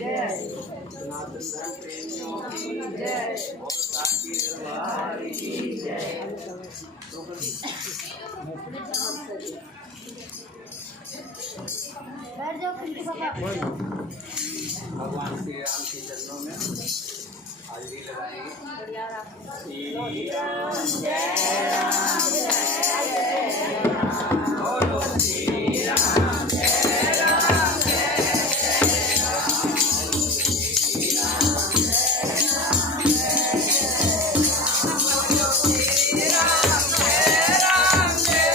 सनातन धर्म प्रेमियों की और साकी दरबार की भगवान श्री राम के चरणों में हाजिरी लगाएंगे। श्री राम जय राम जय राम बोलो श्री राम जय राम जय राम श्री राम जय राम जय राम बोलो श्री राम जय राम जय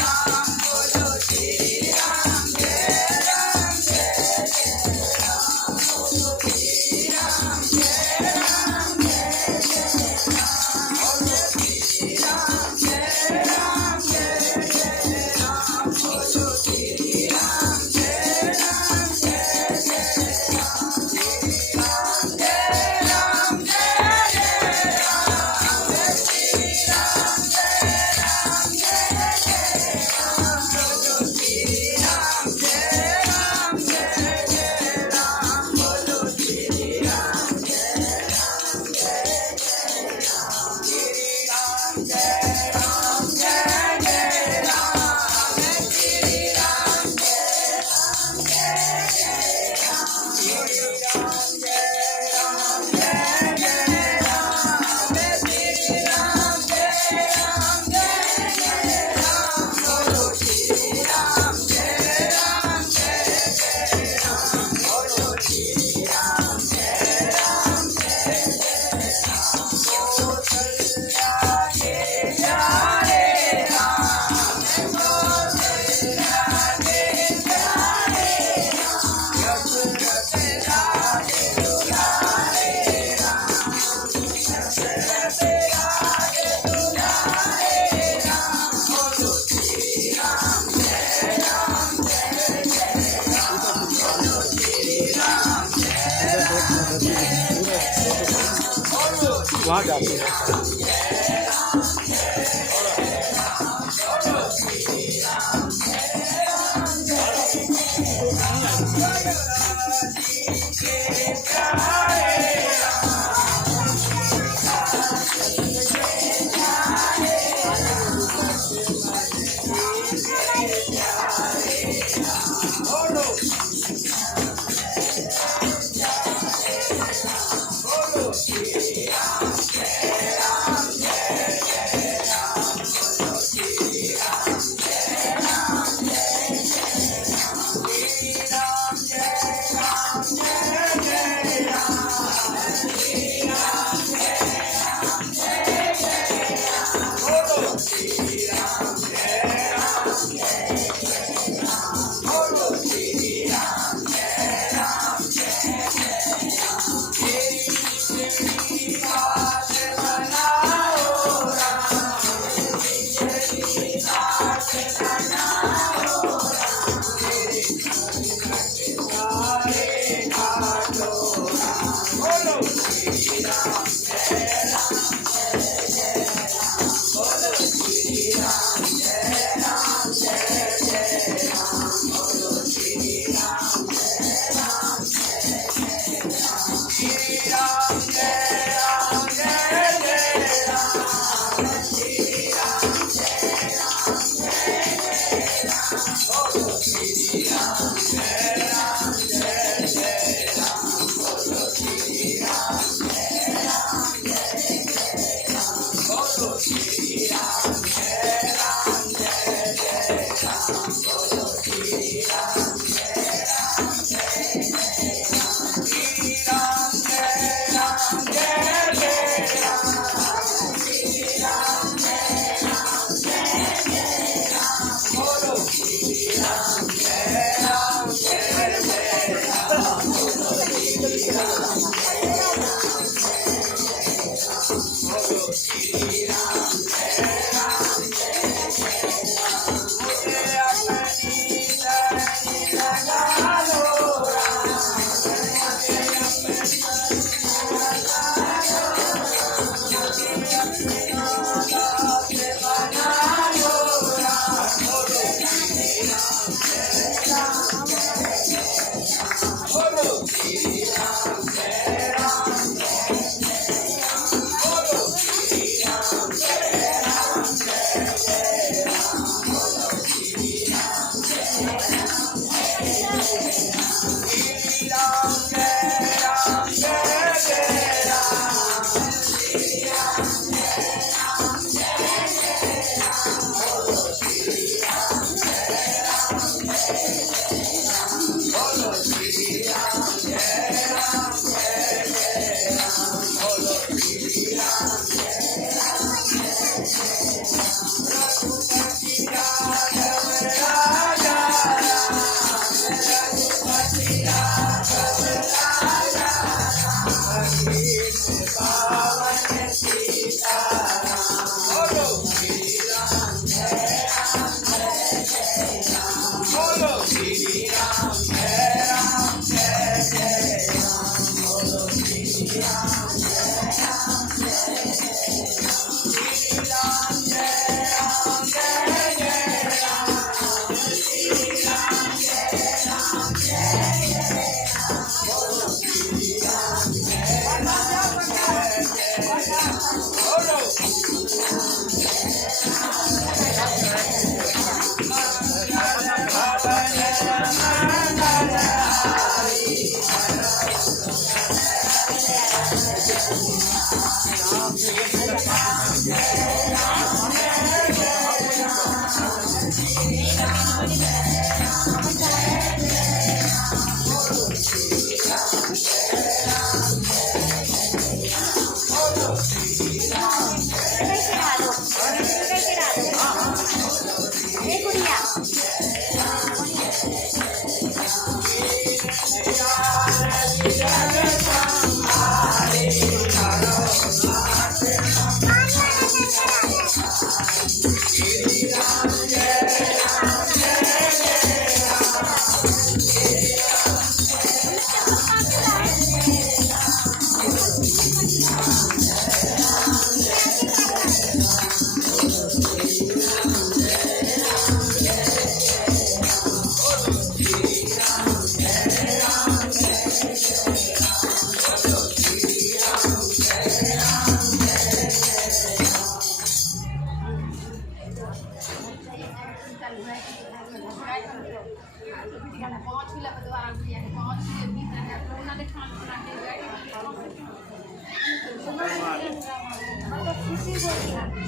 राम बोलो श्री राम जय राम जय राम बोलो श्री राम जय राम जय राम बोलो श्री राम जय राम जय राम बोलो श्री राम जय राम जय राम श्री राम जय राम जय राम श्री राम जय राम जय राम बोलो श्री राम जय राम जय राम बोलो श्री राम जय राम जय राम श्री राम जय राम जय राम श्री राम जय राम जय राम श्री राम जय राम जय राम श्री राम जय राम जय राम बोलो श्री राम जय राम जय राम बोलो श्री राम जय राम जय राम कौशल्या के प्यारे राम कौशल्या के प्यारे राम दशरथ राजे दुलारे राम दशरथ राजे दुलारे राम बोलो श्री राम जय राम जय राम बोलो श्री राम जय राम जय बोलो वहाँ जाते हैं।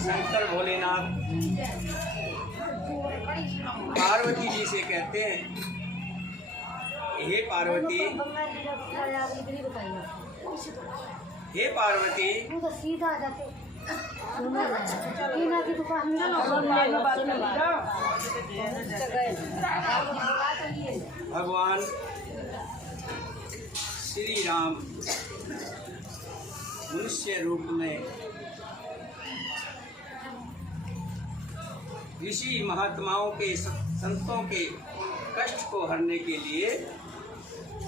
शंकर भोलेनाथ पार्वती जी से कहते हैं, हे पार्वती, हे पार्वती, भगवान श्री राम मनुष्य रूप में ऋषि महात्माओं के संतों के कष्ट को हरने के लिए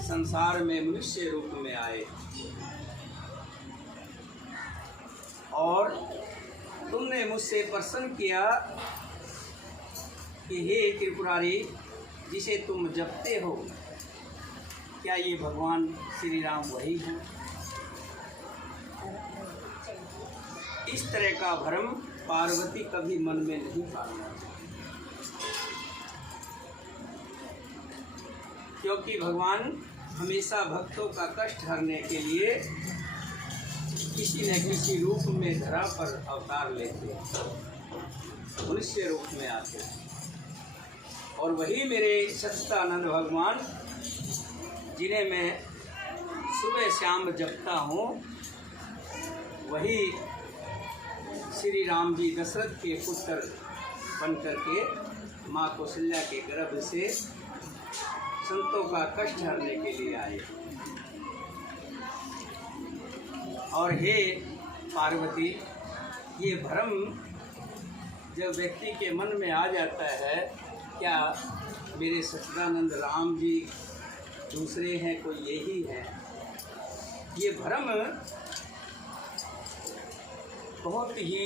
संसार में मनुष्य रूप में आए और तुमने मुझसे प्रसन्न किया कि हे त्रिपुरारी, जिसे तुम जपते हो, क्या ये भगवान श्री राम वही हैं? इस तरह का भ्रम पार्वती कभी मन में नहीं पाना, क्योंकि भगवान हमेशा भक्तों का कष्ट हरने के लिए किसी न किसी रूप में धरा पर अवतार लेते, मनुष्य रूप में आते। और वही मेरे सच्चिदानंद भगवान, जिन्हें मैं सुबह शाम जपता हूँ, वही श्री राम जी दशरथ के पुत्र बनकर के माँ कौशल्या के गर्भ से संतों का कष्ट हरने के लिए आए। और हे पार्वती, ये भ्रम जब व्यक्ति के मन में आ जाता है, क्या मेरे सच्चिदानंद राम जी दूसरे हैं, कोई यही है, ये भ्रम बहुत ही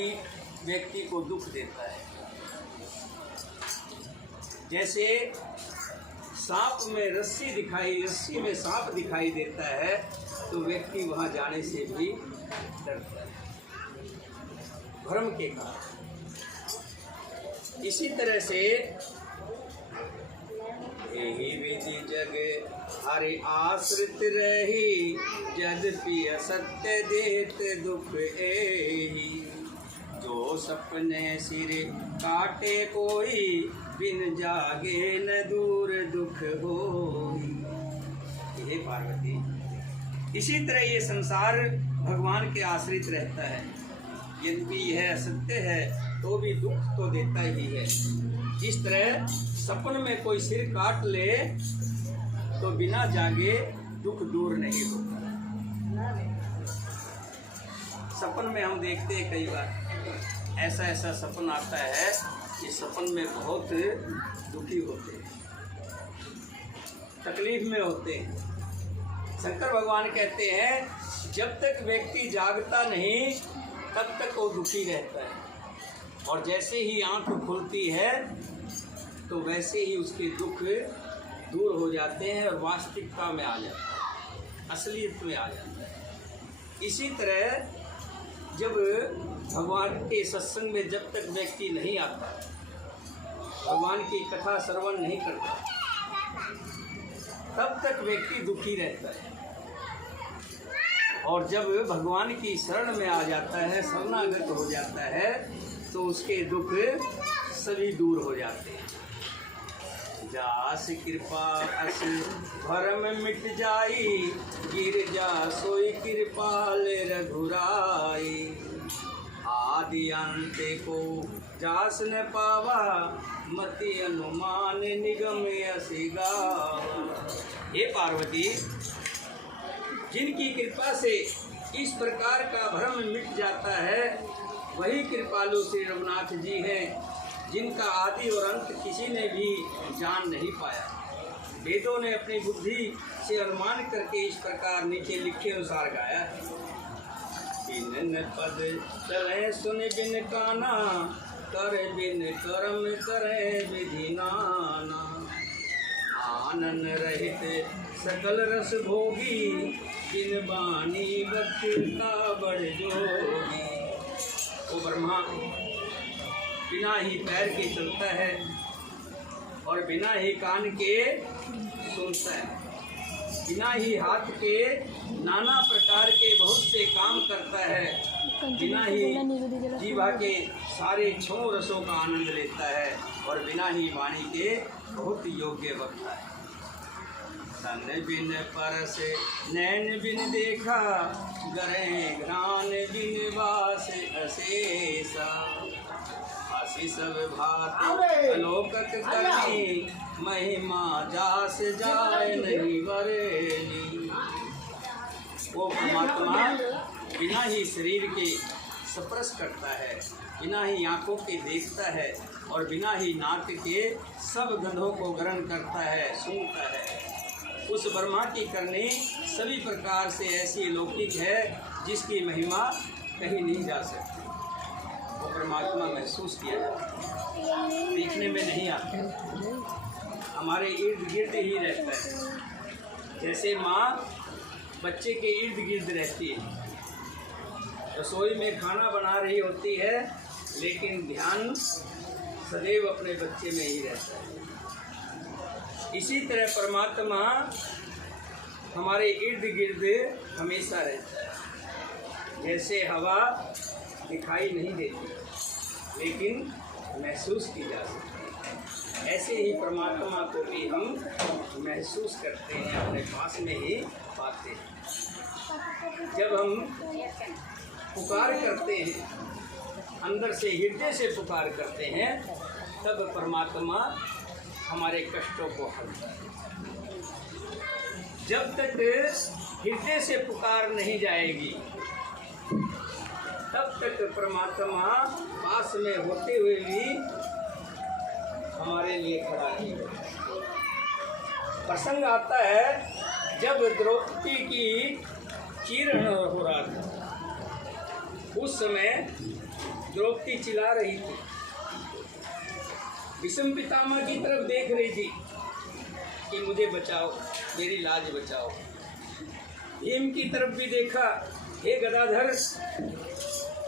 व्यक्ति को दुख देता है। जैसे सांप में रस्सी में सांप दिखाई देता है तो व्यक्ति वहाँ जाने से भी डरता है, भ्रम के कारण। इसी तरह से यही विधि जग हरि आश्रित रही, यद्यपि असत्य देत दुख एही, जो सपने सिर काटे कोई, बिन जागे न दूर दुख होई। हे पार्वती, इसी तरह ये संसार भगवान के आश्रित रहता है, यद्यपि यह असत्य है तो भी दुख तो देता ही है। इस तरह सपन में कोई सिर काट ले तो बिना जागे दुख दूर नहीं होता। सपन में हम देखते हैं कई बार ऐसा सपन आता है कि सपन में बहुत दुखी होते हैं, तकलीफ में होते हैं। शंकर भगवान कहते हैं, जब तक व्यक्ति जागता नहीं तब तक वो दुखी रहता है, और जैसे ही आंख खुलती है तो वैसे ही उसके दुख दूर हो जाते हैं और वास्तविकता में आ जाता है, असलियत में आ जाता है। इसी तरह जब भगवान के सत्संग में जब तक व्यक्ति नहीं आता, भगवान की कथा श्रवण नहीं करता, तब तक व्यक्ति दुखी रहता है। और जब भगवान की शरण में आ जाता है, शरणागत हो जाता है, तो उसके दुख सभी दूर हो जाते हैं। जास कृपा अस भरम मिट जाई, गिर जा सोई कृपाल रघुराई, आदि अंत को जास न पावा, मति अनुमान निगम असि गावा। हे पार्वती, जिनकी कृपा से इस प्रकार का भ्रम मिट जाता है, वही कृपालु श्री रघुनाथ जी हैं, जिनका आदि और अंत किसी ने भी जान नहीं पाया। वेदों ने अपनी बुद्धि से अनुमान करके इस प्रकार नीचे लिखे अनुसार गाया है। बिन पद चले सुन बिन काना, कर बिन कर्म करे विधि नाना, आनन रहित सकल रस भोगी, बिन बानी बच्चा बड़ जोगी। वो ब्रह्मा बिना ही पैर के चलता है और बिना ही कान के सुनता है, बिना ही हाथ के नाना प्रकार के बहुत से काम करता है, बिना ही जीवा के सारे छो रसों का आनंद लेता है और बिना ही वाणी के बहुत योग्य वक्ता है। तन बिन परस नैन बिन देखा, गरे घ्राण बिन वास अशेषा, आशी सब भांति अलोकत करनी, महिमा जास जाय नहीं वरेली। वो परमात्मा बिना ही शरीर के स्पर्श करता है, बिना ही आँखों के देखता है और बिना ही नाक के सब गंधों को ग्रहण करता है, सूंघता है। उस ब्रह्मा की करनी सभी प्रकार से ऐसी अलौकिक है जिसकी महिमा कहीं नहीं जा सकती। वो परमात्मा महसूस किया जाता है, देखने में नहीं आता, हमारे इर्द गिर्द ही रहता है। जैसे माँ बच्चे के इर्द गिर्द रहती है, रसोई में खाना बना रही होती है, लेकिन ध्यान सदैव अपने बच्चे में ही रहता है। इसी तरह परमात्मा हमारे इर्द गिर्द हमेशा रहता है। जैसे हवा दिखाई नहीं देती लेकिन महसूस की जा सकती है, ऐसे ही परमात्मा को भी हम महसूस करते हैं, अपने पास में ही पाते हैं। जब हम पुकार करते हैं, अंदर से हृदय से पुकार करते हैं, तब परमात्मा हमारे कष्टों को हरता है। जब तक हृदय से पुकार नहीं जाएगी, तब तक परमात्मा पास में होते हुए भी हमारे लिए खड़ा नहीं होता। प्रसंग आता है जब द्रौपदी की चीरहरण हो रहा था, उस समय द्रौपदी चिल्ला रही थी, भीष्म पितामह की तरफ देख रही थी कि मुझे बचाओ, मेरी लाज बचाओ। भीम की तरफ भी देखा, हे गदाधर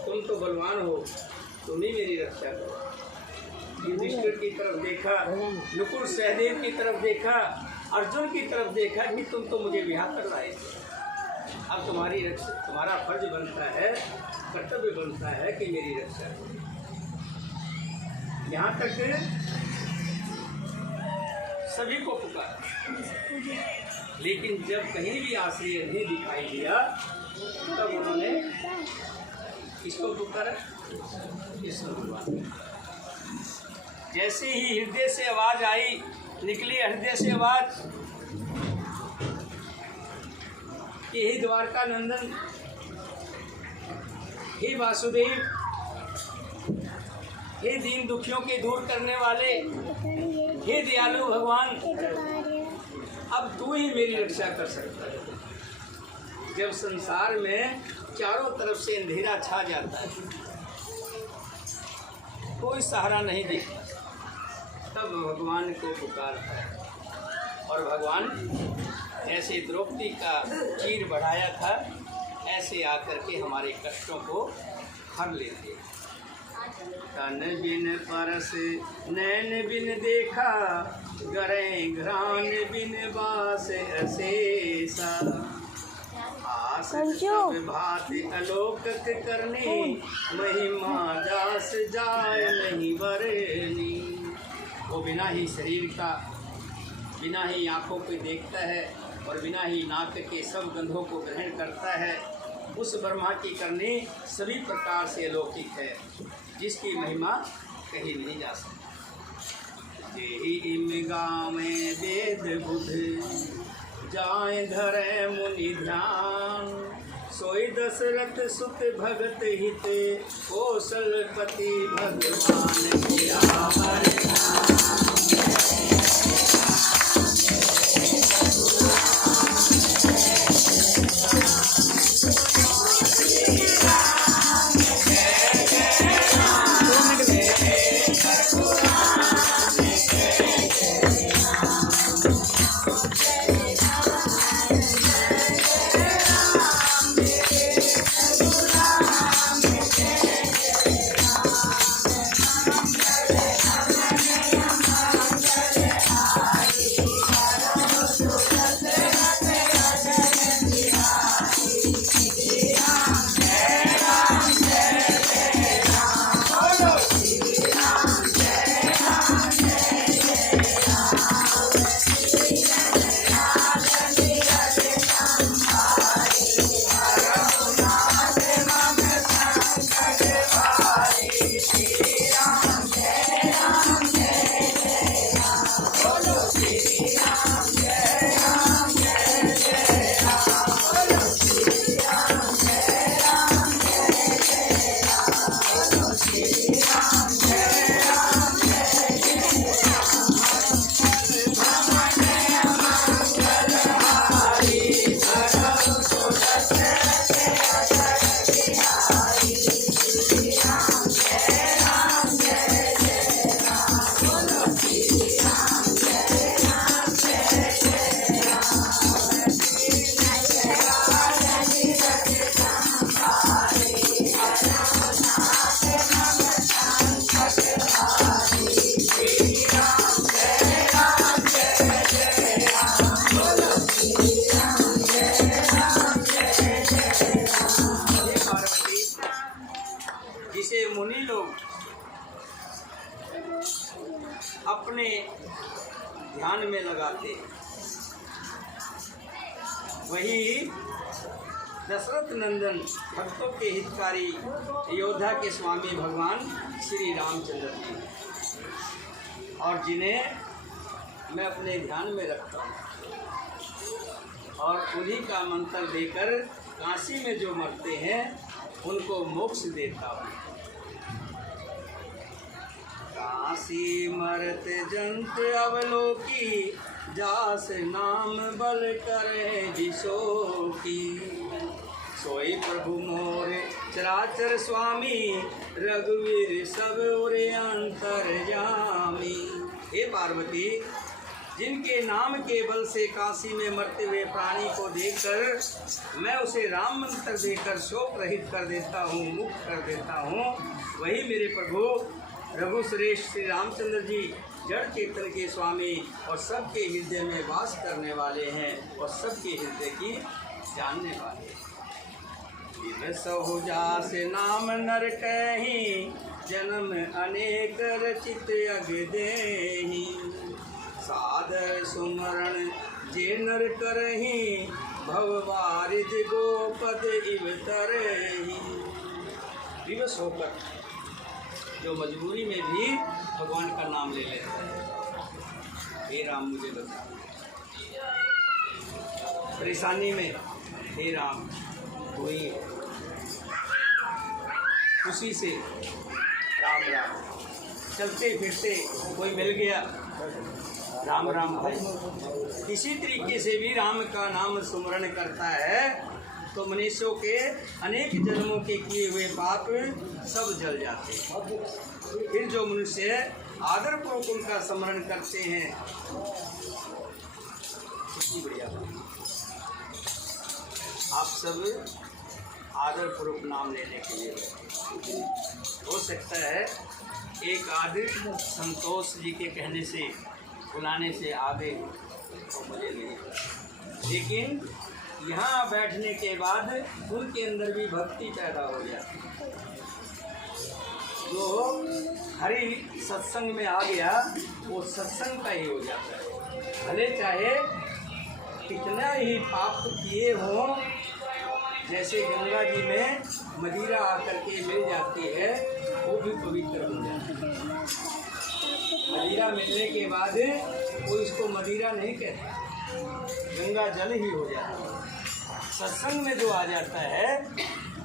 तुम तो बलवान हो, तुम ही मेरी रक्षा करो। युधिष्ठिर की तरफ देखा, नकुल सहदेव की तरफ देखा, अर्जुन की तरफ देखा कि तुम तो मुझे विवाह कर लाए थे, अब तुम्हारी रक्षा, तुम्हारा फर्ज बनता है, कर्तव्य बनता है कि मेरी रक्षा करो। यहाँ तक सभी को पुकारा, लेकिन जब कहीं भी आश्रय नहीं दिखाई दिया तब उन्होंने किसको पुकारा? कृष्ण भगवान। जैसे ही हृदय से आवाज आई, निकली हृदय से आवाज कि हे द्वारका नंदन, हे वासुदेव, हे दीन दुखियों के दूर करने वाले, हे दयालु भगवान, अब तू ही मेरी रक्षा कर सकता है। जब संसार में चारों तरफ से अंधेरा छा जाता है, कोई सहारा नहीं दिखता, तब भगवान को पुकारता है। और भगवान जैसे द्रौपदी का चीर बढ़ाया था, ऐसे आकर के हमारे कष्टों को हर लेते हैं। तन बिन परस नैन बिन देखा, गरे घ्राण बिन बास अशेषा, आस सब भांति अलोकत करनी, महिमा जास जाय नहीं वरेली। वो बिना ही शरीर का, बिना ही आँखों को देखता है और बिना ही नाक के सब गंधों को ग्रहण करता है। उस ब्रह्मा की करनी सभी प्रकार से अलौकिक है, जिसकी महिमा कहीं नहीं जा सकती। इम गावे वेद बुध, जाए धरे मुनि ध्यान, सोई दशरथ सुत भगत हित, कौशलपति भगवान ध्यान में लगाते। वही दशरथ नंदन भक्तों के हितकारी अयोध्या के स्वामी भगवान श्री रामचंद्र जी, और जिन्हें मैं अपने ध्यान में रखता हूँ और उन्हीं का मंत्र देकर काशी में जो मरते हैं उनको मोक्ष देता हूँ। काशी मरत जंत अवलोकी, जास नाम बल करे जिसो की। सोई प्रभु मोरे चराचर स्वामी, रघुवीर सब उरे अंतर्यामी। हे पार्वती, जिनके नाम के बल से काशी में मरते हुए प्राणी को देखकर मैं उसे राम मंत्र देकर शोक रहित कर देता हूँ, मुक्त कर देता हूँ, वही मेरे प्रभु रघुश्रेष्ठ श्री रामचंद्र जी जड़ चेतन के स्वामी और सबके हृदय में वास करने वाले हैं और सबके हृदय की जानने वाले हैं। सहुजा से नाम नर कहीं, जन्म अनेक रचित अग देहि। सादर सुमरण जे नर करही, भववारिध गोपद इव तरही। विवश होकर जो मजबूरी में भी भगवान का नाम ले लेता है, हे राम मुझे बता, परेशानी में हे राम कोई खुशी से राम राम, चलते फिरते कोई मिल गया राम राम भाई। किसी तरीके से भी राम का नाम स्मरण करता है तो मनुष्यों के अनेक जन्मों के किए हुए पाप सब जल जाते हैं। फिर जो मनुष्य आदरपूर्वक उनका स्मरण करते हैं, कितनी बढ़िया बात। आप सब आदरपूर्वक नाम लेने के लिए हो सकता है एक आदि संतोष जी के कहने से बुलाने से आगे तो मुझे नहीं, लेकिन यहाँ बैठने के बाद उनके अंदर भी भक्ति पैदा हो जाती है। जो हरि सत्संग में आ गया वो सत्संग का ही हो जाता है। भले चाहे कितना ही पाप किए हों, जैसे गंगा जी में मदिरा आकर के मिल जाती है वो भी पवित्र हो जाती है। मदिरा मिलने के बाद कोई इसको मदिरा नहीं कहता, गंगा जल ही हो जाता है। सत्संग में जो आ जाता है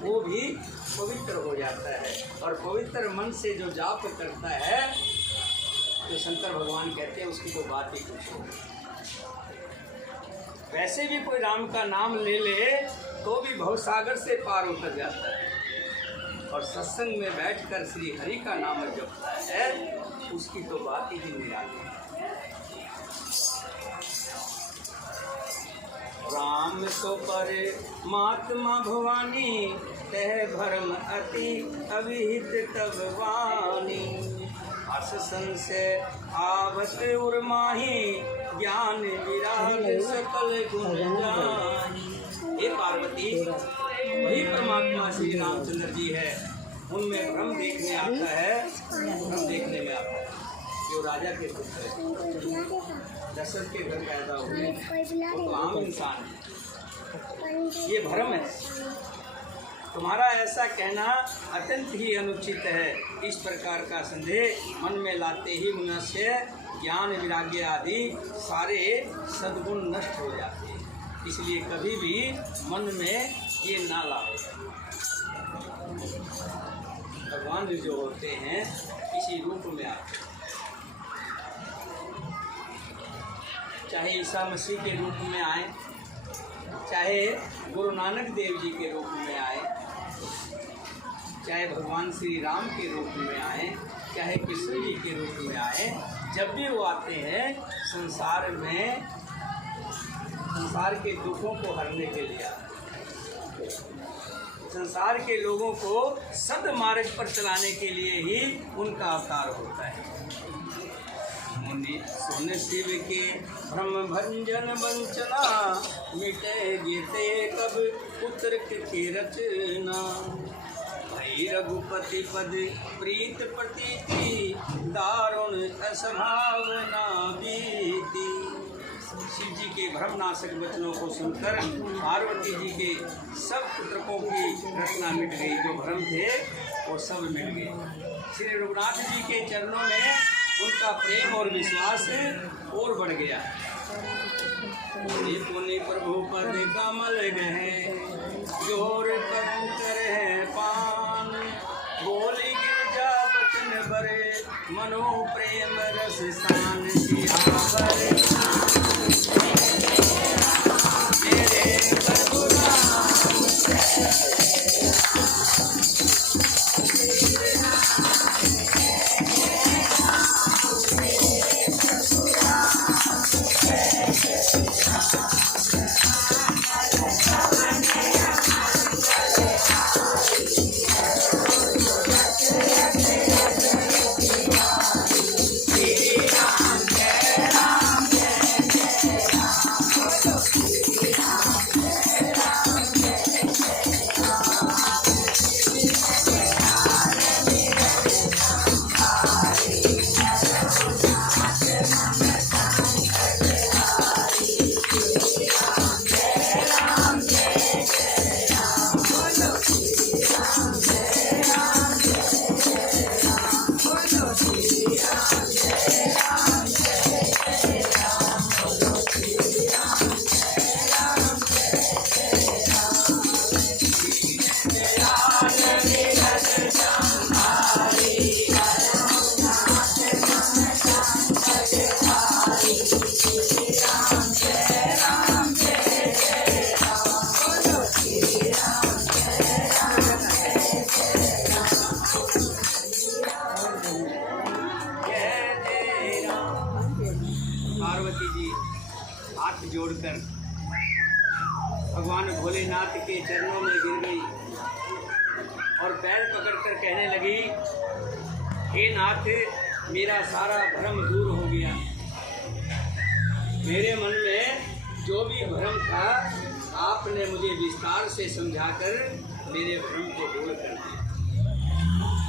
वो भी पवित्र हो जाता है, और पवित्र मन से जो जाप करता है तो शंकर भगवान कहते हैं उसकी तो बात ही कुछ हो। वैसे भी कोई राम का नाम ले ले तो भी भवसागर से पार उतर जाता है, और सत्संग में बैठकर श्री हरि का नाम जपता है उसकी तो बात ही निराली है। राम तो पर महात्मा भवानी, तह भरम अति अविहित तब वाणी। हर्ष संशय आवत उर्माही, ज्ञान विराग सकल गुण जानी। हे पार्वती, वही परमात्मा श्री रामचंद्र जी है, उनमें भ्रम देखने आता है, भ्रम देखने में आता है। जो राजा के पुत्र है, दशरथ के घर पैदा हुए, वो तो आम इंसान है, ये भ्रम है। तुम्हारा ऐसा कहना अत्यंत ही अनुचित है। इस प्रकार का संदेह मन में लाते ही मनुष्य ज्ञान वैराग्य आदि सारे सद्गुण नष्ट हो जाते हैं। इसलिए कभी भी मन में ये ना लाओ। भगवान जो होते हैं किसी रूप में आते हैं, चाहे ईसा मसीह के रूप में आए, चाहे गुरु नानक देव जी के रूप में आए, चाहे भगवान श्री राम के रूप में आए, चाहे कृष्ण जी के रूप में आए, जब भी वो आते हैं संसार में संसार के दुखों को हरने के लिए आते हैं। संसार के लोगों को सद्मार्ग पर चलाने के लिए ही उनका अवतार होता है। मुनि सुन शिव के भ्रम भंजन वंचना, मिटे गीते कब पुत्र के रचना। भई रघुपति पद प्रीत प्रतीति दारुण असभावना बीती। शिव जी के भ्रमनाशक वचनों को सुनकर पार्वती जी के सब पुत्रकों की रचना मिट गई। जो भ्रम थे वो सब मिट गए। श्री रघुनाथ जी के चरणों में उनका प्रेम और विश्वास और बढ़ गया। पुनि प्रभु पद कमल गहे जोर करूं करे पान। बोली गिरजा बचन बरे मनो प्रेम रस सान सिहावरे। पार्वती जी हाथ जोड़कर भगवान भोलेनाथ के चरणों में गिर गई और पैर पकड़कर कहने लगी, हे नाथ, मेरा सारा भ्रम दूर हो गया। मेरे मन में जो भी भ्रम था आपने मुझे विस्तार से समझाकर मेरे भ्रम को दूर कर दिया।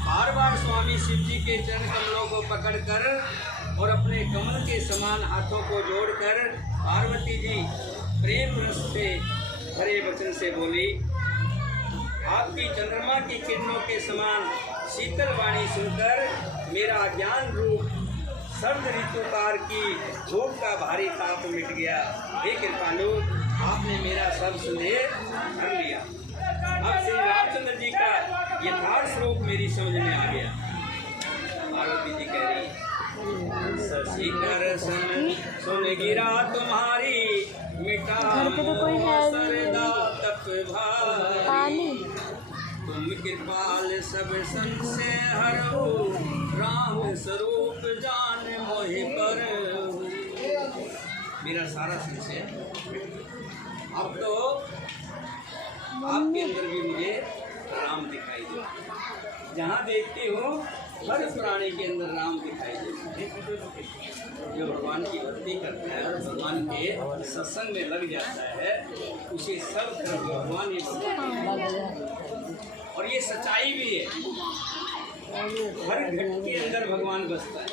बार बार स्वामी शिव जी के चरण कमलों को पकड़कर और अपने कमल के समान हाथों को जोड़कर पार्वती जी प्रेम रस से भरे वचन से बोली, आपकी चंद्रमा की किरणों के समान शीतल वाणी सुनकर मेरा ज्ञान रूप सर्द ऋतुकार की धूप का भारी ताप मिट गया। हे कृपालु, आपने मेरा सब संदेह भर लिया। अब श्री रामचंद्र जी का यथार्थ स्वरूप मेरी समझ में आ गया। पार्वती जी कह रही, शशि कर सुन गिरा तुम्हारी मिटा सरदा तप भारी। तुम कृपाल सब संशय हरो राम स्वरूप जान मोहि पर। मेरा सारा संशय अब तो आपके अंदर भी मुझे राम दिखाई दे। जहाँ देखती हो हर पुराने के अंदर राम दिखाई देते। जो भगवान की भक्ति करता है और भगवान के सत्संग में लग जाता है, उसे सब तरफ भगवान ही भक्ति है। और ये सच्चाई भी है। हर घट के अंदर भगवान बसता है।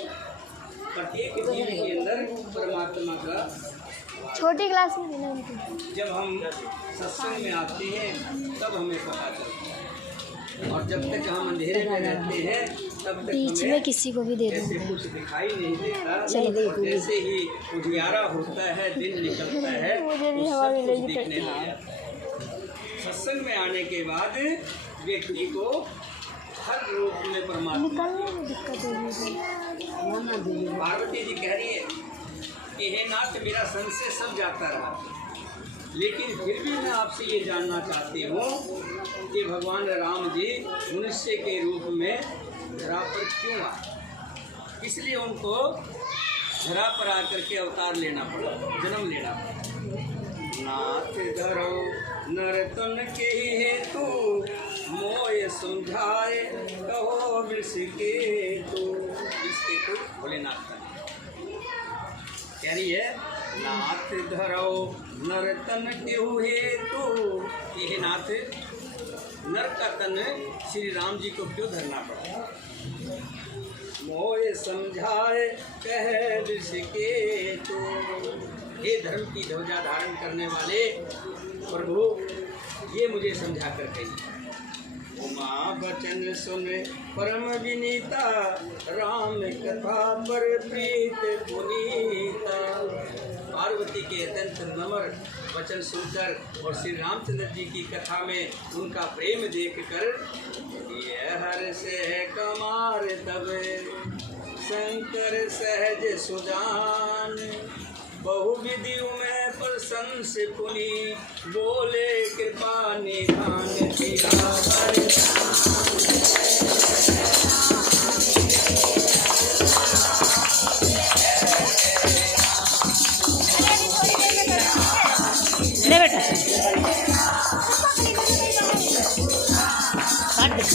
प्रत्येक जीव के अंदर परमात्मा का। छोटी क्लास में जब हम सत्संग में आते हैं तब हमें पता चलता है, और जब तक हम अंधेरे में रहते हैं तब तक बीच में किसी को भी दे ऐसे कुछ दिखाई नहीं देता। और जैसे ही उजियारा होता है, दिन निकलता है, तो सब कुछ दिखने लग जाता है। सत्संग में आने के बाद व्यक्ति को हर रूप में परमात्मा। पार्वती जी कह रही है कि हे नाथ, मेरा संशय सब जाता रहा, लेकिन फिर भी मैं आपसे ये जानना चाहती हूँ कि भगवान राम जी मनुष्य के रूप में धरा पर क्यों आए? इसलिए उनको धरा पर आकर के अवतार लेना पड़ा, जन्म लेना पड़ा। नाथ धरो नर तन के हेतु मोय समझाए कहो विष के तो। इसके तो भोलेनाथ का कह रही है, नाथ धरो नर तन के हेतु। ये नाथ नर का तन श्री राम जी को क्यों धरना पड़ा? मोहे समझाए कह ऋषिके तो, हे धर्म की ध्वजा धारण करने वाले प्रभु, ये मुझे समझा कर कहिए। उमा बचन सुन परम विनीता, राम कथा पर प्रीत पुनीता। पार्वती के अत्यंत नम्र वचन सुनकर और श्री रामचंद्र जी की कथा में उनका प्रेम देखकर ये हर्ष है कमार तब शंकर सहज सुजान, बहुविधि में प्रशंस पुनि बोले कृपा निधान दिया। ले बेटा काट दे।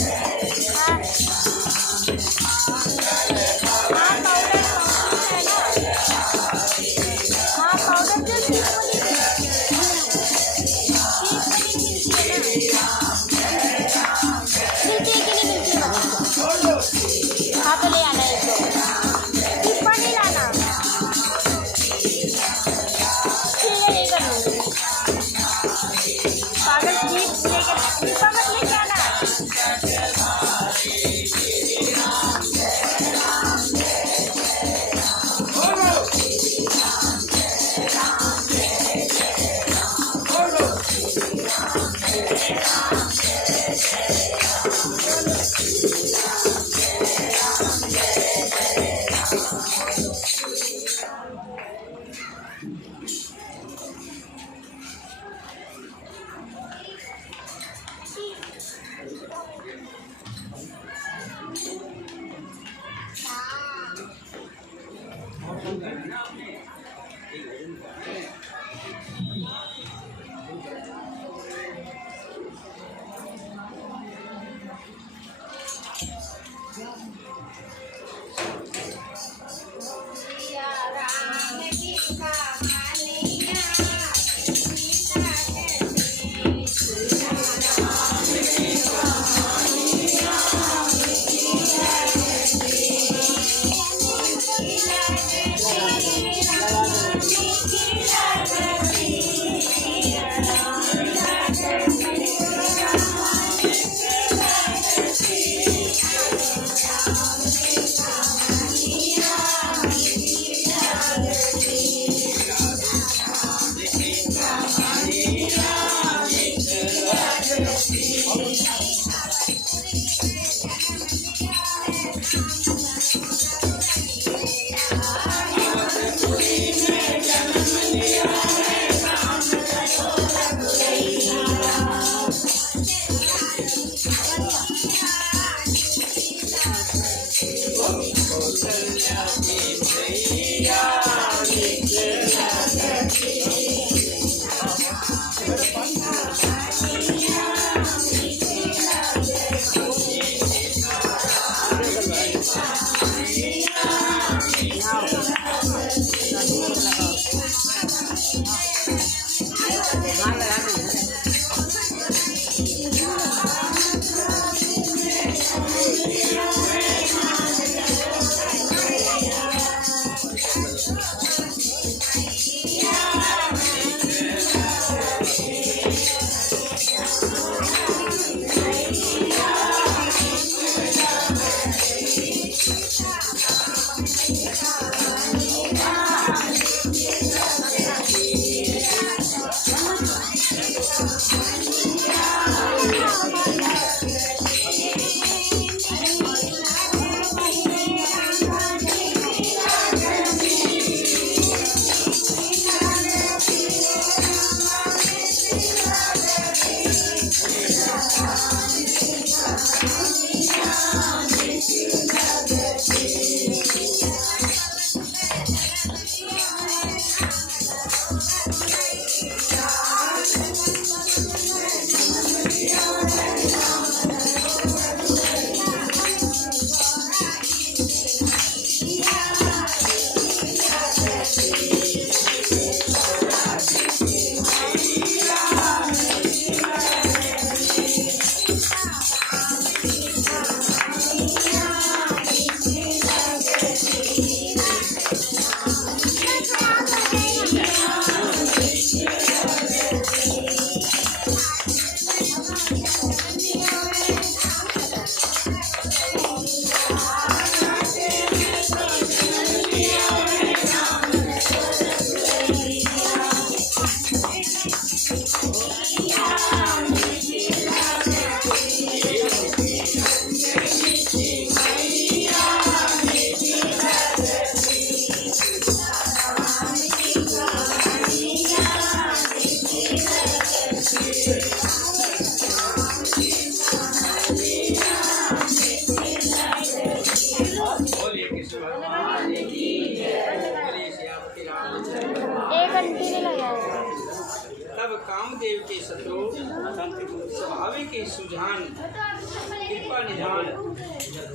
स्वाभाविक ही सुजान कृपा निधान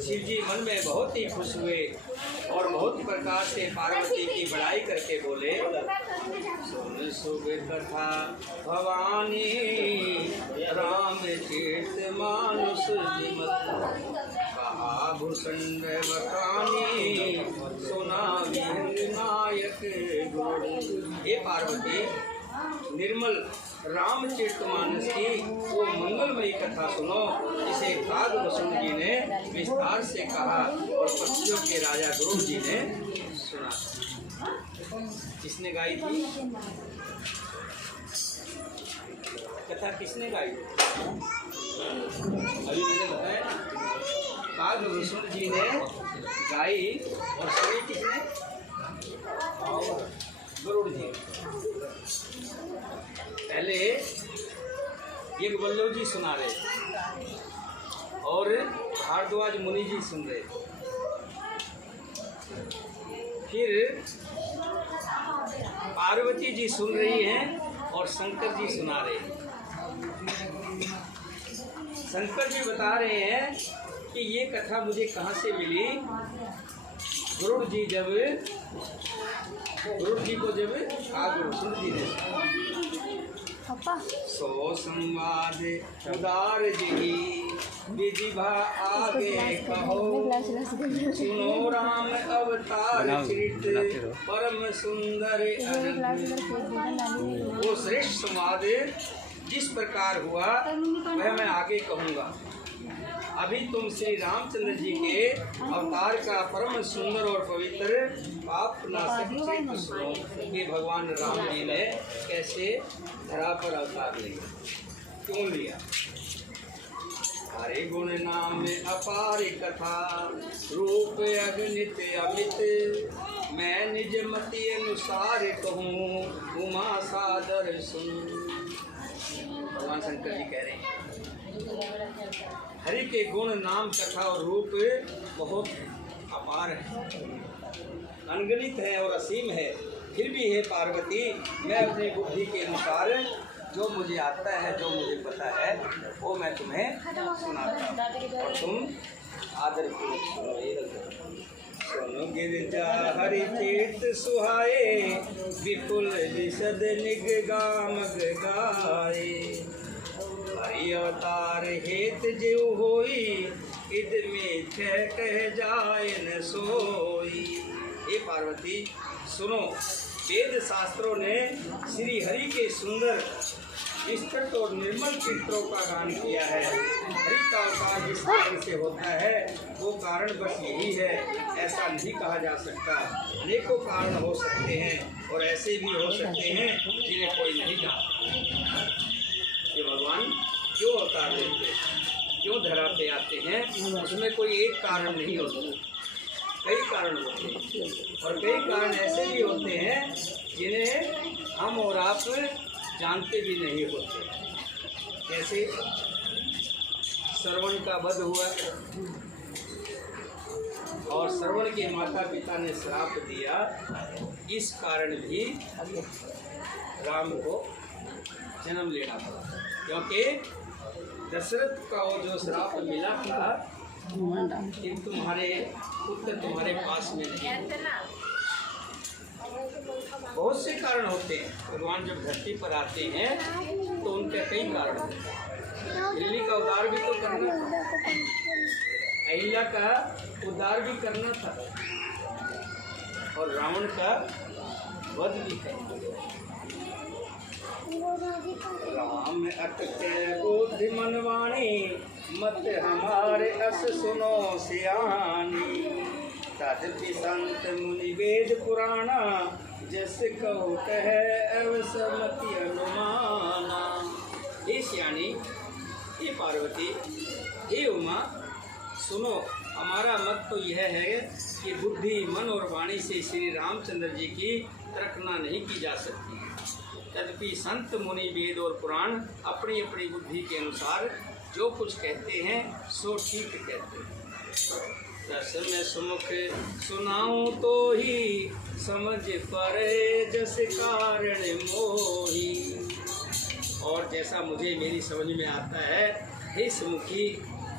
शिव जी मन में बहुत ही खुश हुए और बहुत प्रकार से पार्वती की बड़ाई करके बोले, सुन शुभ कथा भवानी राम तीर्थ मानुष जिमत, कहा भूषण बखानी सुना नायक गुरु। ये पार्वती निर्मल रामचरितमानस की वो मंगलमयी कथा सुनो, जिसे कागभूषण जी ने विस्तार से कहा और पक्षियों के राजा ध्रुव जी ने सुना। किसने गाई थी कथा? किसने गाई? अभी मैंने बताया कागभूषण जी ने गाई और सुनी किसने? गरुड़ जी। पहले ये वल्लभ जी सुना रहे और भारद्वाज मुनि जी सुन रहे, फिर पार्वती जी सुन रही हैं और शंकर जी सुना रहे हैं। शंकर जी बता रहे हैं कि ये कथा मुझे कहाँ से मिली। गरुड़ जी को जब कागभूषण जी ने सो संवाद उदार जी विजिभा आगे कहो, सुनो राम अवतार चरित परम सुंदर अनंत। वो श्रेष्ठ संवाद जिस प्रकार हुआ वह मैं आगे कहूँगा। अभी तुम श्री रामचंद्र जी के अवतार का परम सुंदर और पवित्र पाप नाशक चरित्र सुनो कि भगवान राम जी ने कैसे धरा पर अवतार लिया, क्यों लिया। हरे गुण नाम अपार कथा रूप अगणित अमित, मैं निज मति अनुसार कहूँ उमा सादर सुन। भगवान शंकर जी कह रहे हैं हरि के गुण नाम कथा और रूप बहुत अपार है, अनगिनत है और असीम है। फिर भी हे पार्वती, मैं अपनी बुद्धि के अनुसार जो मुझे आता है, जो मुझे पता है, वो मैं तुम्हें सुनाता हूँ और तुम आदर पूर्वक सुनो। सुनो गिरिजा हरि तीर्थ सुहाए, विपुल विशद निगगाम गाए। हरि अवतार हेत जीव होई, इद में कह जाए न सोई। हे पार्वती सुनो, वेद शास्त्रों ने श्री हरि के सुंदर विस्तृत और निर्मल चित्रों का गान किया है। हरि का अवतार जिस कारण से होता है वो कारण बस यही है, ऐसा नहीं कहा जा सकता। अनेकों कारण हो सकते हैं और ऐसे भी हो सकते हैं जिन्हें कोई नहीं जानता। ये भगवान क्यों अवतार लेते हैं, क्यों धरा पे आते हैं, उसमें कोई एक कारण नहीं होता, कई कारण होते हैं और कई कारण ऐसे भी होते हैं जिन्हें हम और आप जानते भी नहीं होते। जैसे श्रवण का वध हुआ और श्रवण के माता पिता ने श्राप दिया, इस कारण भी राम को जन्म लेना पड़ा, क्योंकि दशरथ का वो जो श्राप मिला था कि तुम्हारे पुत्र तुम्हारे पास में नहीं। बहुत से कारण होते हैं, भगवान जब धरती पर आते हैं तो उनके कई कारण होते हैं। दिल्ली का उद्धार भी तो करना था, अहिल्या का उद्धार भी करना था और रावण का वध भी करना था। राम अटके बुद्धि मनवाणी, मत हमारे अस सुनो सियानी। तदपि संत मुनि वेद पुराणा, जस कहो कहे अवसमति अनुमाना। हे सियानी, हे पार्वती, हे उमा, सुनो, हमारा मत तो यह है कि बुद्धि मन और वाणी से श्री रामचंद्र जी की तर्कना नहीं की जा सकती। तदपि संत मुनि वेद और पुराण अपनी अपनी बुद्धि के अनुसार जो कुछ कहते हैं सो ठीक कहते हैं। दस में सुमुख सुनाऊं तो ही, समझ परे जस कारण मोही। और जैसा मुझे मेरी समझ में आता है, हे सुमुखी,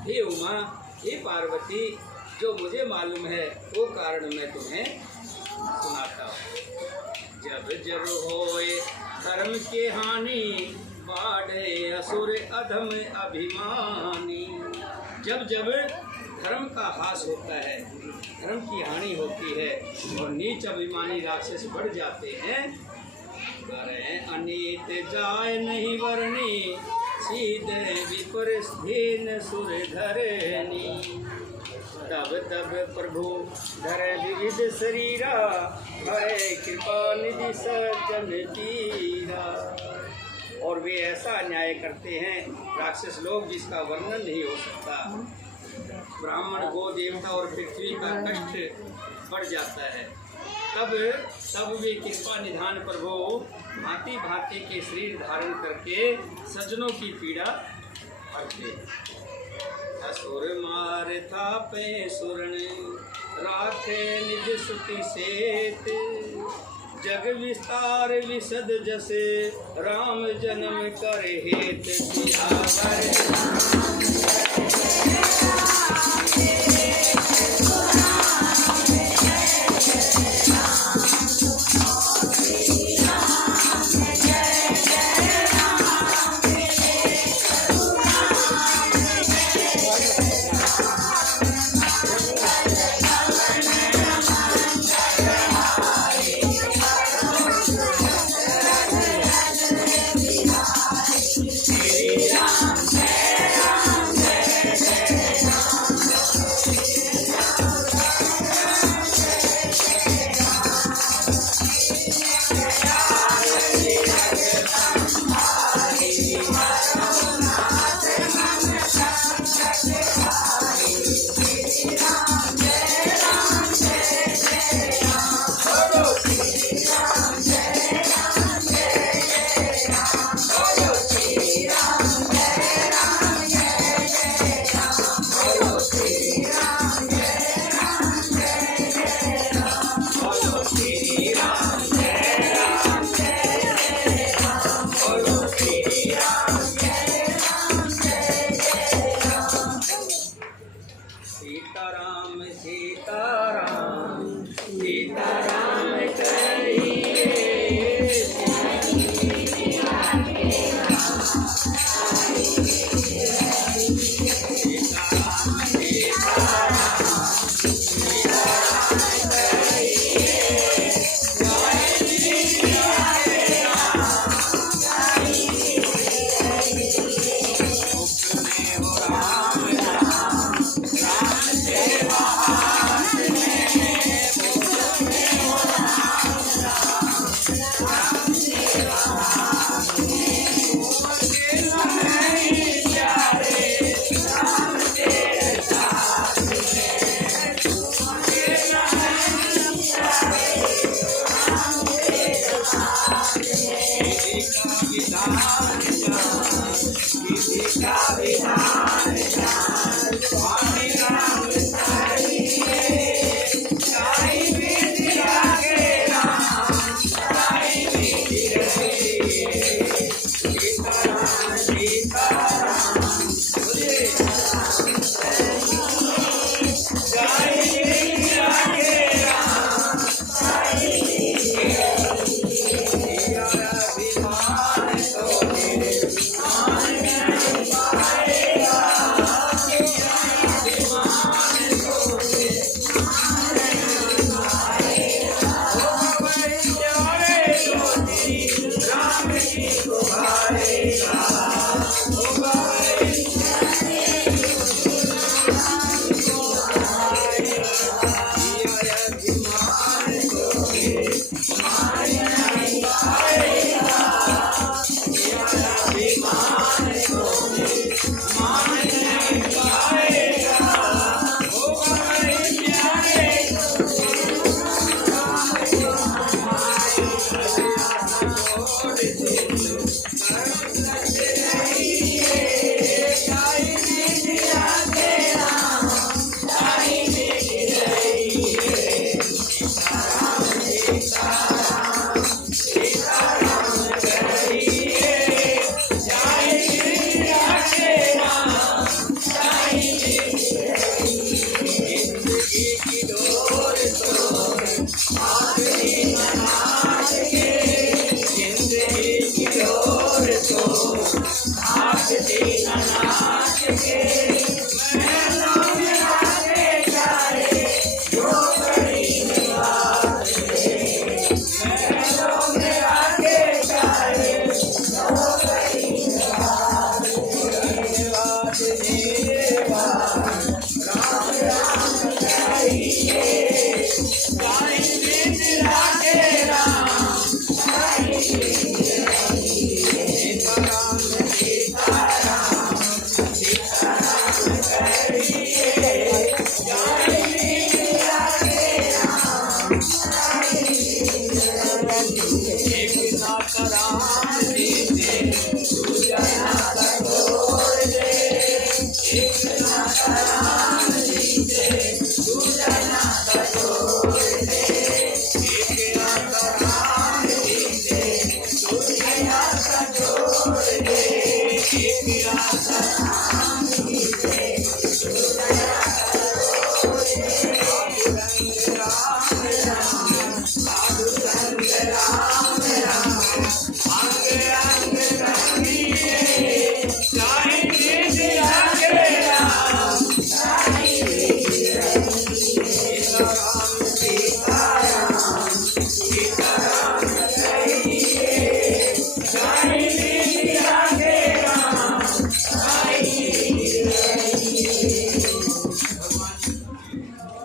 हे उमा, हे पार्वती, जो मुझे मालूम है वो कारण मैं तुम्हें सुनाता हूँ। जब जब होए धर्म के हानि, बाढ़े असुर अधम अभिमानी। जब जब धर्म का हास होता है, धर्म की हानि होती है और नीच अभिमानी राक्षस बढ़ जाते हैं, करें अनीत जाय नहीं वरनी, सीधे विपरीत सुर धरनी। तब तब प्रभु धरे विविध शरीरा, हरे कृपा निधि सज्जन पीरा। और वे ऐसा अन्याय करते हैं राक्षस लोग जिसका वर्णन नहीं हो सकता। ब्राह्मण, गो देवता और पृथ्वी का कष्ट बढ़ जाता है। तब वे कृपा निधान प्रभु भांति भांति के शरीर धारण करके सज्जनों की पीड़ा हरते। असुर मार थापे सुरण, राखे निज सुति सेत। जग विस्तार विशद जसे, राम जन्म कर हेत सियावर।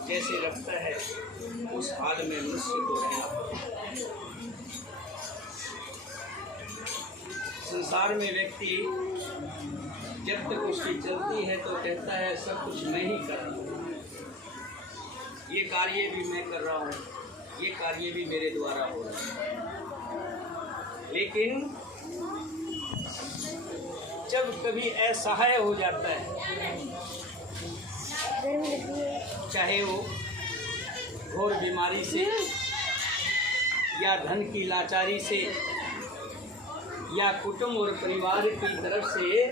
जैसे लगता है उस हाल में मनुष्य को रहना पड़ता है। संसार में व्यक्ति जब तक उसकी चलती है तो कहता है सब कुछ मैं ही कर रहा हूँ, ये कार्य भी मैं कर रहा हूँ, ये कार्य भी मेरे द्वारा हो रहा है। लेकिन जब कभी असहाय हो जाता है, चाहे वो घोर बीमारी से या धन की लाचारी से या कुटुंब और परिवार की तरफ से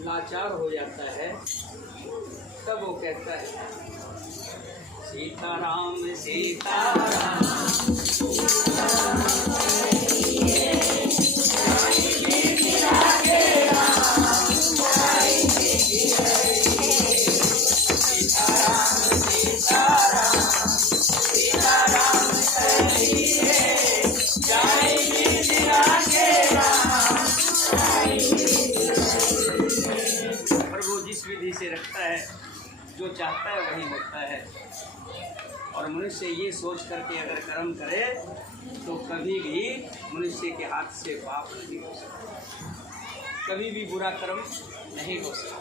लाचार हो जाता है, तब वो कहता है सीताराम सीताराम। से रखता है, जो चाहता है वही होता है। और मनुष्य ये सोच करके अगर कर्म करे तो कभी भी मनुष्य के हाथ से पाप नहीं हो सकता, कभी भी बुरा कर्म नहीं हो सकता।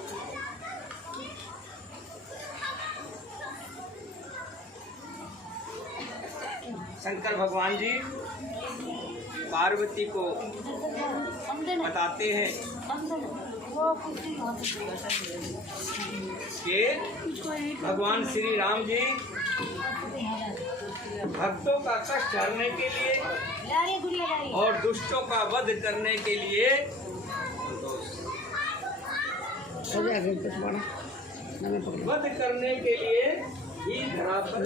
शंकर भगवान जी पार्वती को बताते हैं कि भगवान श्री राम जी भक्तों का कष्ट हरने के लिए और दुष्टों का वध करने के लिए ही धरा पर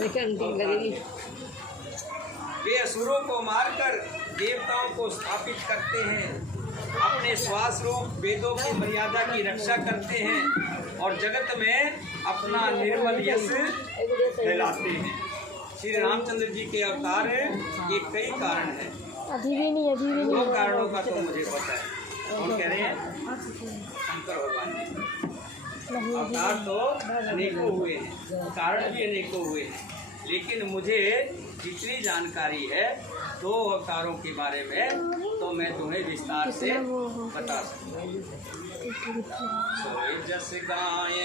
वे असुरों को मारकर देवताओं को स्थापित करते हैं, अपने श्वास रूप वेदों की मर्यादा की रक्षा करते हैं और जगत में अपना निर्मल यश फैलाते हैं। श्री रामचंद्र जी के अवतार ये कई कारण हैं। दो कारणों का तो मुझे पता है। कौन कह रहे हैं? शंकर भगवान जी। अवतार तो अनेकों हुए हैं, कारण भी अनेकों हुए हैं, लेकिन मुझे जितनी जानकारी है दो अवतारों के बारे में तो मैं तुम्हें विस्तार से बता सकता हूँ। सोए जस गाय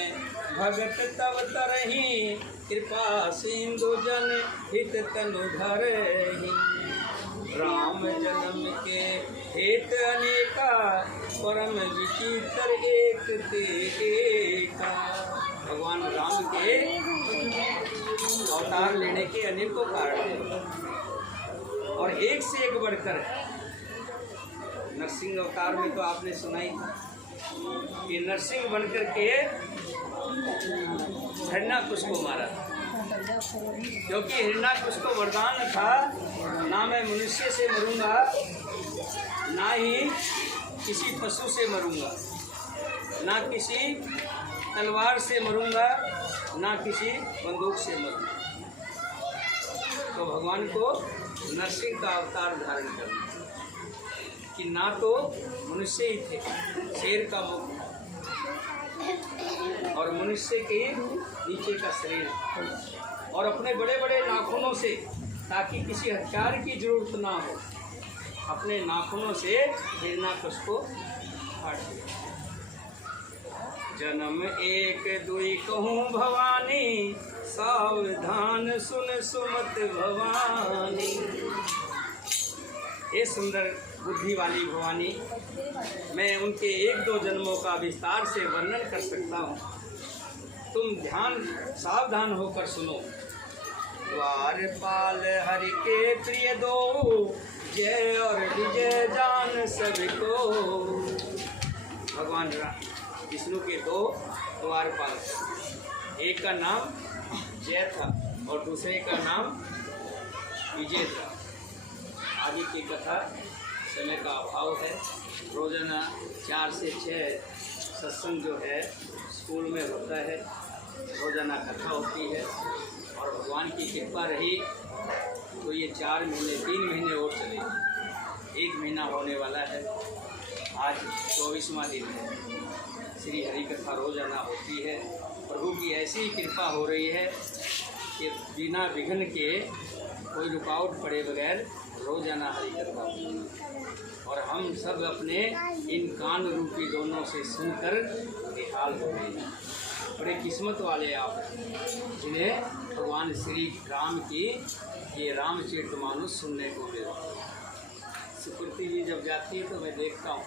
भगत तब तरही, कृपा सिंधु जन हित तनु धरहि। राम जन्म के हेत अनेका, परम विचित्र एक ते एका। भगवान राम के अवतार लेने के अनेकों कारण हैं और एक से एक बढ़कर। नरसिंह अवतार में तो आपने सुना ही कि नरसिंह बनकर के हिरण्याकुश को मारा, क्योंकि हिरण्याकुश को वरदान था ना मैं मनुष्य से मरूंगा ना ही किसी पशु से मरूंगा, ना किसी तलवार से मरूंगा, ना किसी बंदूक से मरूंगा। तो भगवान को नरसिंह का अवतार धारण करना कि ना तो मनुष्य ही थे, शेर का मुख और मनुष्य के नीचे का शरीर, और अपने बड़े बड़े नाखूनों से, ताकि किसी हथियार की जरूरत ना हो, अपने नाखूनों से हिरण्यकश को काट दिया। जन्म एक दुई कहूँ भवानी, सावधान सुन सुमत भवानी। ये सुंदर बुद्धि वाली भवानी, मैं उनके एक दो जन्मों का विस्तार से वर्णन कर सकता हूँ। तुम ध्यान सावधान होकर सुनो। द्वारपाल हरि के प्रिय दो, जय और विजय जान सबको। भगवान विष्णु के दो द्वारपाल, एक का नाम जय था और दूसरे का नाम विजय था। आगे की कथा, समय का अभाव है, रोजाना 4 से 6 सत्संग जो है स्कूल में होता है, रोजाना कथा होती है, और भगवान की कृपा रही तो ये 4 महीने 3 महीने और चलेगी। 1 महीना होने वाला है। आज 24वां दिन है। श्री हरि कथा रोजाना होती है। प्रभु की ऐसी कृपा हो रही है कि बिना विघ्न के, कोई रुकावट पड़े बगैर रोजाना हरि कथा होती है। और हम सब अपने इन कान रूपी दोनों से सुनकर निहाल हो गए हैं। बड़े किस्मत वाले आप हैं जिन्हें भगवान श्री राम की ये रामचरितमानस सुनने को मिला। सुकृति जी जब जाती है तो मैं देखता हूँ,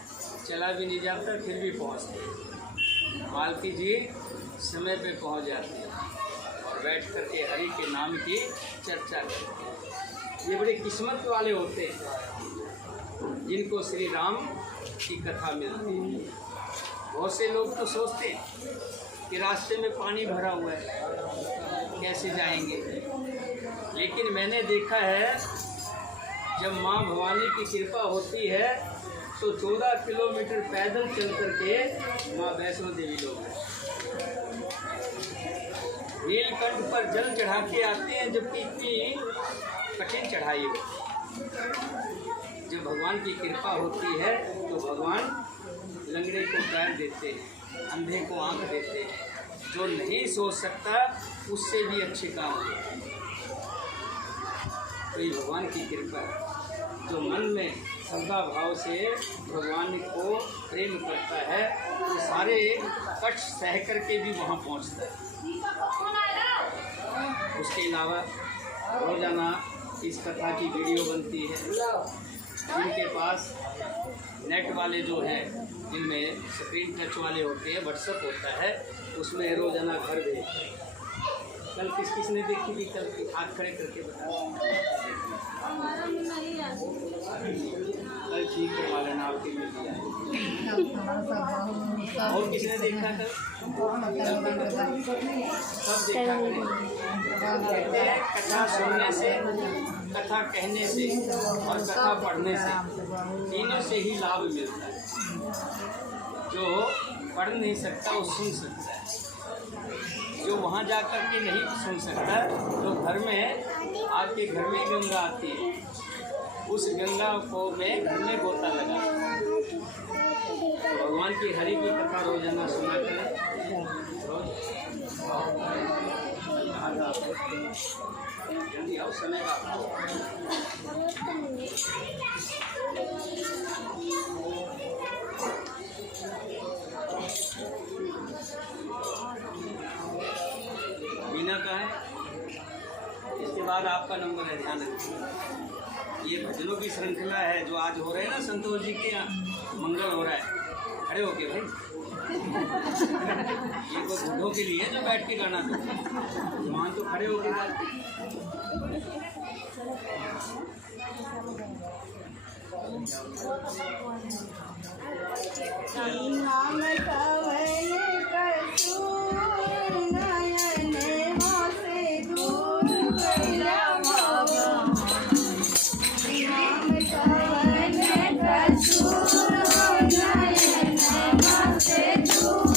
चला भी नहीं जाता फिर भी पहुँचती है। मालती जी समय पे पहुँच जाती है और बैठ कर के हरि के नाम की चर्चा करती है। ये बड़े किस्मत वाले होते हैं जिनको श्री राम की कथा मिलती है। बहुत से लोग तो सोचते हैं कि रास्ते में पानी भरा हुआ है, कैसे जाएंगे, लेकिन मैंने देखा है जब माँ भवानी की कृपा होती है तो 14 किलोमीटर पैदल चल करके माँ वैष्णो देवी लोग हैं। नीलकंठ पर जल चढ़ा के आते हैं, जबकि इतनी कठिन चढ़ाई हो। जब भगवान की कृपा होती है तो भगवान लंगड़े को पैर देते हैं, अंधे को आंख देते हैं। जो नहीं सोच सकता उससे भी अच्छे काम होते हैं। तो ये भगवान की कृपा है। जो मन में श्रद्धा भाव से भगवान को प्रेम करता है वो सारे कष्ट सह करके भी वहाँ पहुँचता है। उसके अलावा रोजाना इस कथा की वीडियो बनती है। जिनके पास नेट वाले जो हैं, जिनमें स्क्रीन टच वाले होते हैं, व्हाट्सएप होता है, उसमें रोजाना घर भेजते हैं। कल किस ने देखी थी? कल हाथ खड़े करके बताया। कल ठीक करवा लेना, आपके मिल गया। और किसने देखा कल? सब देखा कहते हैं कथा सुनने से, कथा कहने से और कथा पढ़ने से, तीनों से ही लाभ मिलता है। जो पढ़ नहीं सकता वो सुन सकता है। जो वहाँ जा कर के नहीं सुन सकता, तो घर में, आपके घर में गंगा आती है, उस गंगा को में घर में गोता लगा। तो भगवान की हरि की कथा रोजाना सुना करें। जल्दी आओ, समय का मीना का है। इसके बाद आपका नंबर है, ध्यान रखिए। ये भजनों की श्रृंखला है जो आज हो रहे हैं ना, संतोष जी के यहाँ मंगल हो रहा है। खड़े होके भाई, ये कोई बूढ़ों के लिए जो बैठ के गाना तो वहाँ तो खड़े होके गाते। Thank you.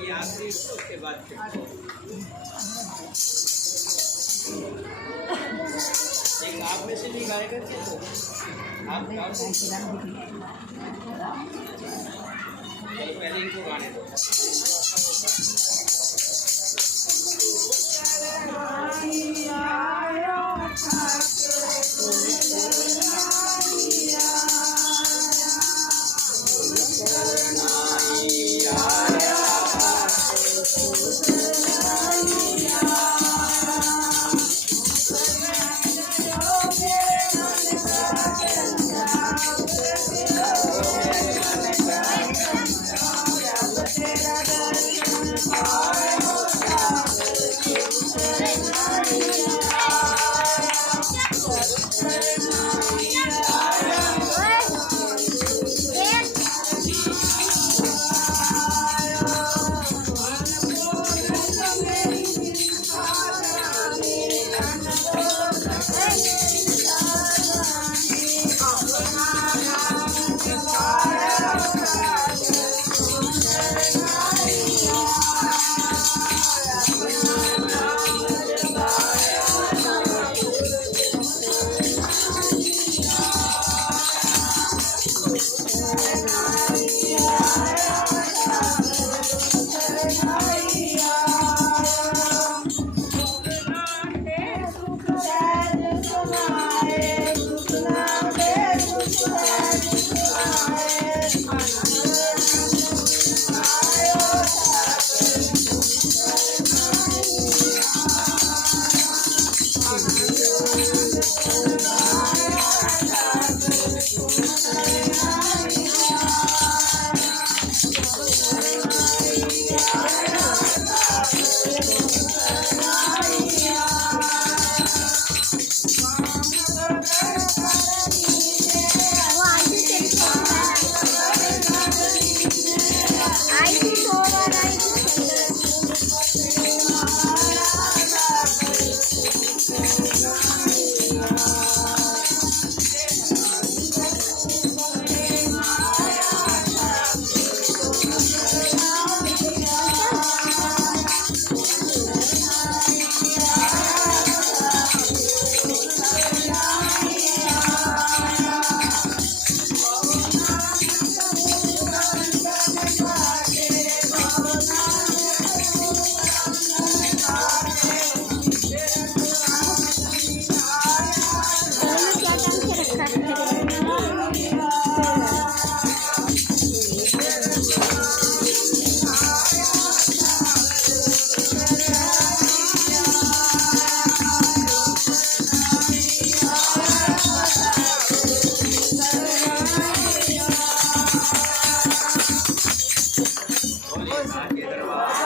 ये आखिरी उसके बाद एक आप में से भी गाएगा क्या? आप गाओ। चलो पहले इनको गाने दो। के दरबार